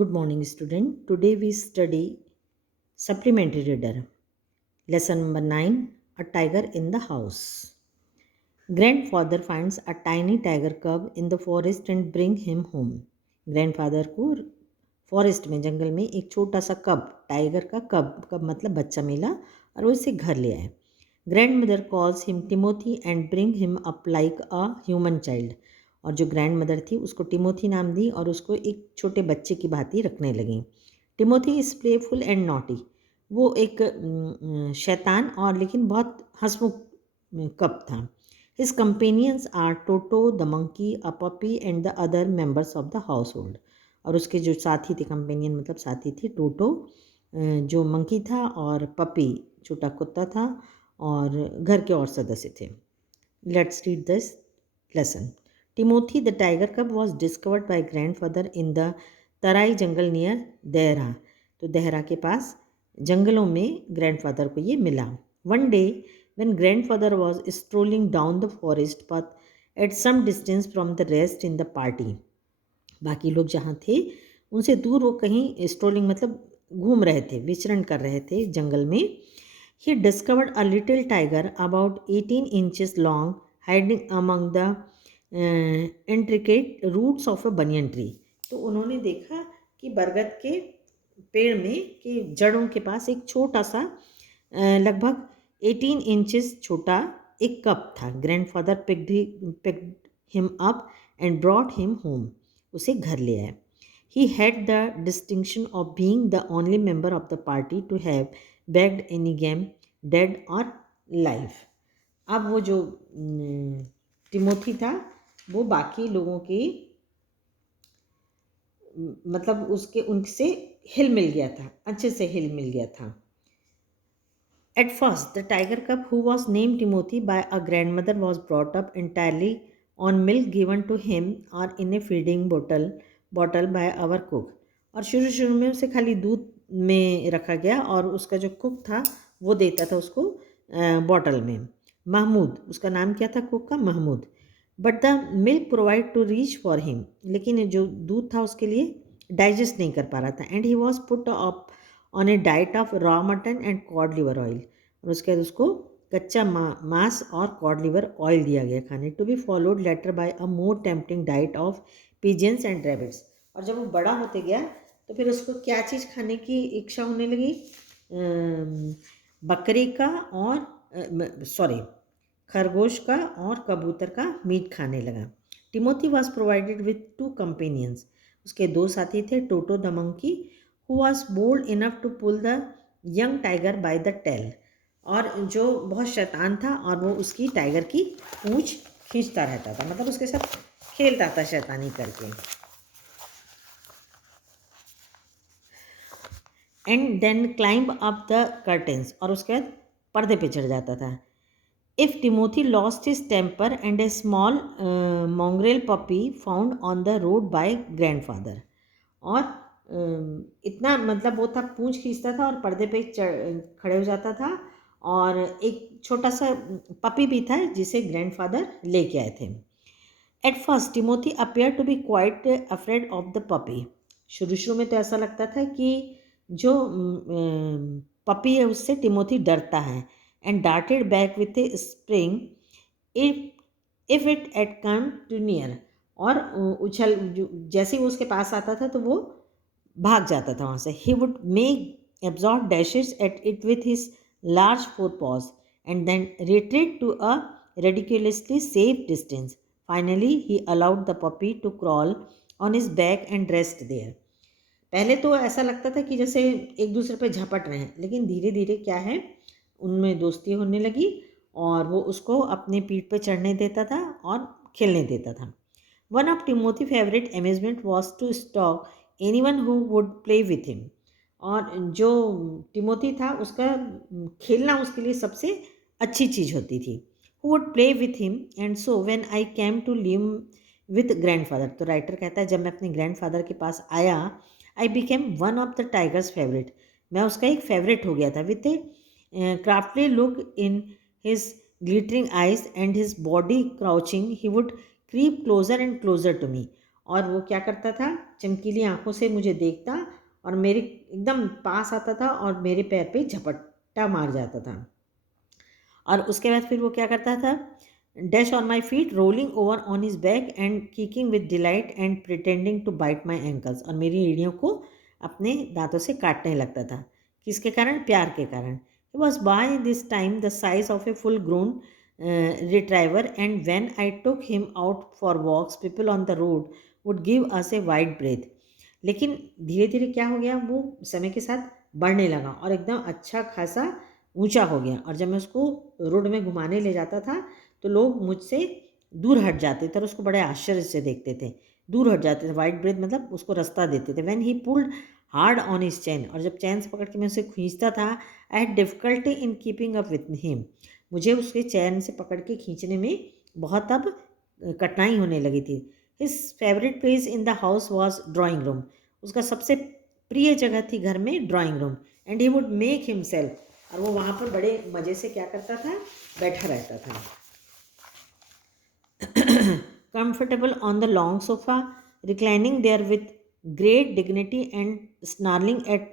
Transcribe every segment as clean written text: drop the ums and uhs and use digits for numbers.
Good morning, student. Today we study supplementary reader. Lesson number 9, A Tiger in the House. Grandfather finds a tiny tiger cub in the forest and bring him home. Grandfather को forest में जंगल में एक छोटा सा कब tiger का कब मतलब बच्चा मिला और वो इसे घर ले आए. Grand mother calls him Timothy and bring him up like a human child. और जो ग्रैंड मदर थी उसको टिमोथी नाम दी और उसको एक छोटे बच्चे की भांति रखने लगी. Timothy is playful and naughty. वो एक शैतान और लेकिन बहुत हंसमुख कब था. His companions are Toto the monkey, a puppy and the other members of the household. और उसके जो साथी थे कंपेनियन मतलब साथी थी टोटो जो मंकी था और पपी छोटा कुत्ता था और घर के और सदस्य थे. Let's read this lesson. Timothy the tiger cub was discovered by grandfather in the Terai jungle near Dehra. तो देहरा के पास जंगलों में ग्रैंडफादर को ये मिला. One day when grandfather was strolling down the forest path at some distance from the rest in the party. बाकी लोग जहाँ थे उनसे दूर वो कहीं स्ट्रोलिंग मतलब घूम रहे थे विचरण कर रहे थे जंगल में. He discovered a little tiger about 18 inches long hiding among the intricate roots of a banyan tree. तो उन्होंने देखा कि बरगद के पेड़ में कि जड़ों के पास एक छोटा सा लगभग 18 इंचेस छोटा एक कप था. Grandfather picked him up and brought him home. उसे घर ले आए. He had the distinction of being the only member of the party to have bagged any game dead और लाइव. अब वो जो टिमोथी था वो बाकी लोगों की मतलब उसके उनसे हिल मिल गया था, अच्छे से हिल मिल गया था. At first, the tiger cub, who was named Timothy by a grandmother, was brought up entirely on milk given to him or in a feeding bottle by our cook. और शुरू में उसे खाली दूध में रखा गया और उसका जो कुक था वो देता था उसको बॉटल में. महमूद उसका नाम क्या था कुक का? Mahmood. But the milk provide too rich for him. लेकिन जो दूध था उसके लिए डाइजेस्ट नहीं कर पा रहा था. And he was put up on A diet of raw mutton and cod liver oil. और उसके बाद उसको कच्चा मांस और कॉड लिवर ऑयल दिया गया खाने. To be followed later by a more tempting diet of pigeons and rabbits. और जब वो बड़ा होते गया तो फिर उसको क्या चीज़ खाने की इच्छा होने लगी? बकरी का और खरगोश का और कबूतर का मीट खाने लगा. Timothy was provided with 2 companions. उसके 2 साथी थे. Toto the monkey who was bold enough to pull the young tiger by the tail. और जो बहुत शैतान था और वो उसकी टाइगर की पूंछ खींचता रहता था मतलब उसके साथ खेलता था शैतानी करके. And then climb up the curtains. और उसके बाद पर्दे पे चढ़ जाता था. If Timothy lost his temper and a small mongrel puppy found on the road by grandfather. और इतना मतलब वो था पूंछ खींचता था और पर्दे पे खड़े हो जाता था और एक छोटा सा पपी भी था जिसे ग्रैंडफादर लेके आए थे. At first Timothy appear to be quite afraid of the puppy. शुरू में तो ऐसा लगता था कि जो पपी है उससे टिमोथी डरता है. And darted back with a spring if it at come too near. और उछल जैसे ही वो उसके पास आता था तो वो भाग जाता था वहाँ से. He would make absurd dashes at it with his large four paws and then retreat to a ridiculously safe distance. Finally, he allowed the puppy to crawl on his back and rest there. पहले तो ऐसा लगता था कि जैसे एक दूसरे पे झपट रहे हैं लेकिन धीरे धीरे क्या है उनमें दोस्ती होने लगी और वो उसको अपने पीठ पे चढ़ने देता था और खेलने देता था. One of Timothy favourite amusement was to stalk anyone who would play with him. और जो टिमोथी था उसका खेलना उसके लिए सबसे अच्छी चीज़ होती थी. Who would play with him and so when I came to live with grandfather. तो राइटर कहता है जब मैं अपने ग्रैंडफादर के पास आया I became one of the tigers favourite. मैं उसका एक फेवरेट हो गया था. With a craftily look in his glittering eyes and his body crouching he would creep closer and closer to me. और वो क्या करता था, चमकीली आँखों से मुझे देखता और मेरे एकदम पास आता था और मेरे पैर पे झपट्टा मार जाता था। और उसके बाद फिर वो क्या करता था, dash on my feet, rolling over on his back and kicking with delight and pretending to bite my ankles, और मेरी एड़ियों को अपने दांतों से काटने लगता था। किसके कारण? प्यार के कारण। He was by this time the size of a full grown retriever, and when I took him out for walks people on the road would give us a wide berth. लेकिन धीरे धीरे क्या हो गया, वो समय के साथ बढ़ने लगा और एकदम अच्छा खासा ऊंचा हो गया। और जब मैं उसको रोड में घुमाने ले जाता था तो लोग मुझसे दूर हट जाते थे और उसको बड़े आश्चर्य से देखते थे, दूर हट जाते थे। वाइट ब्रेथ मतलब उसको रास्ता देते थे। When he pulled hard on his chain, और जब चैन से पकड़ के मैं उसे खींचता था, I had difficulty in keeping up with him, मुझे उसके चैन से पकड़ के खींचने में बहुत अब कठिनाई होने लगी थी। His favourite place in the house was drawing room, उसका सबसे प्रिय जगह थी घर में drawing room. And he would make himself, और वो वहाँ पर बड़े मज़े से क्या करता था, बैठा रहता था। Comfortable on the long sofa, reclining there with great dignity and snarling at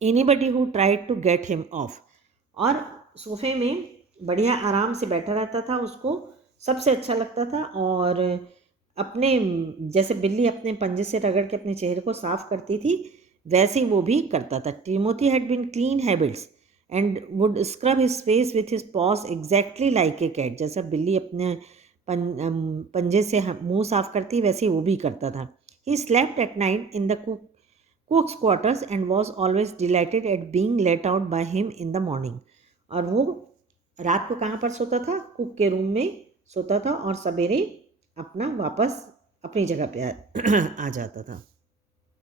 anybody who tried to get him off। और सोफे में बढ़िया आराम से बैठा रहता था, उसको सबसे अच्छा लगता था। और अपने, जैसे बिल्ली अपने पंजे से रगड़ के अपने चेहरे को साफ करती थी, वैसे ही वो भी करता था। Timothy had been clean habits and would scrub his face with his paws exactly like a cat, जैसा बिल्ली अपने पंजे से मुंह साफ करती वैसे ही वो भी करता था। He slept at night in the कुक्स quarters and was always dilated eight being let out by him in the morning. और वो रात को कहाँ पर सोता था? कुक के रूम में सोता था और सवेरे अपना वापस अपनी जगह पे आ जाता था।